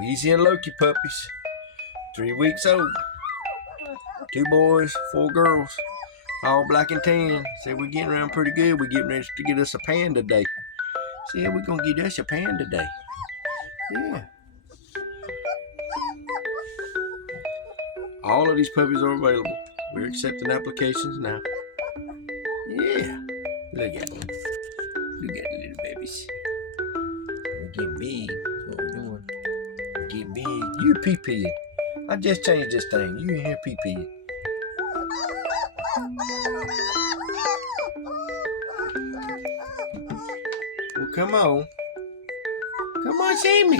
Wheezey and Loki puppies. 3 weeks old. 2 boys, 4 girls. All black and tan. Say we're getting around pretty good. We're getting ready to get us a panda day. See, we're gonna get us a panda day. Yeah. All of these puppies are available. We're accepting applications now. Yeah. Look at them. Look at the little babies. We're getting big. That's what we're doing. We're getting big. You pee-peeing. I just changed this thing. You in here pee-peeing. Well, come on. Come on, see me.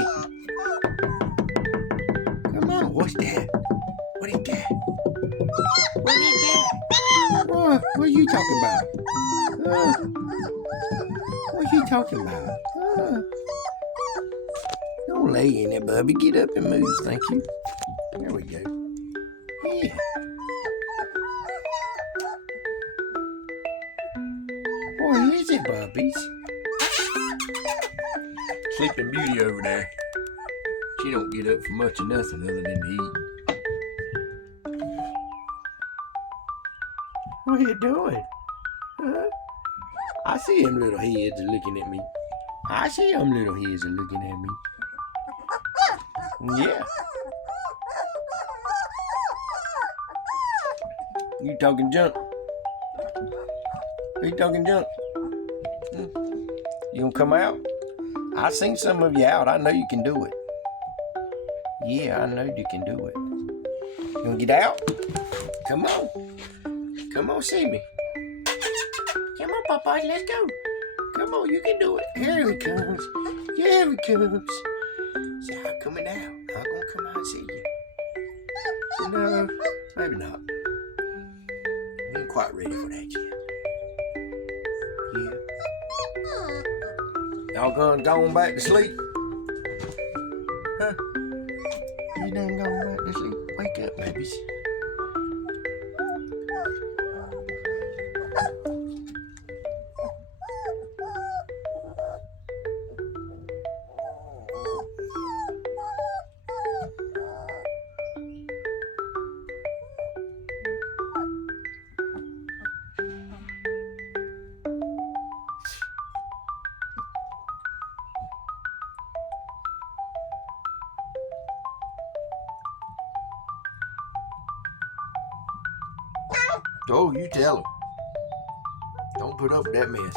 Come on. What's that? What is that? What is that? What are you talking about? What are you talking about? Don't lay in there, Bubby. Get up and move. Thank you. There we go. Yeah. What is it, Bubbies? Sleeping Beauty over there. She don't get up for much of nothing other than to eat. What are you doing? Huh? I see them little heads looking at me. I see them little heads looking at me. Yeah. You talking junk? Are you talking junk? You gonna come out? I seen some of you out. I know you can do it. Yeah, I know you can do it. You gonna get out? Come on. Come on, see me. Come on, Popeye, let's go. Come on, you can do it. Here he comes. Here he comes. See, I'm coming out. I'm gonna come out and see you. No, maybe not. I ain't quite ready for that yet. Yeah. Y'all gone back to sleep? Huh? You done gone back to sleep? Wake up, babies. Oh, you tell him. Don't put up with that mess.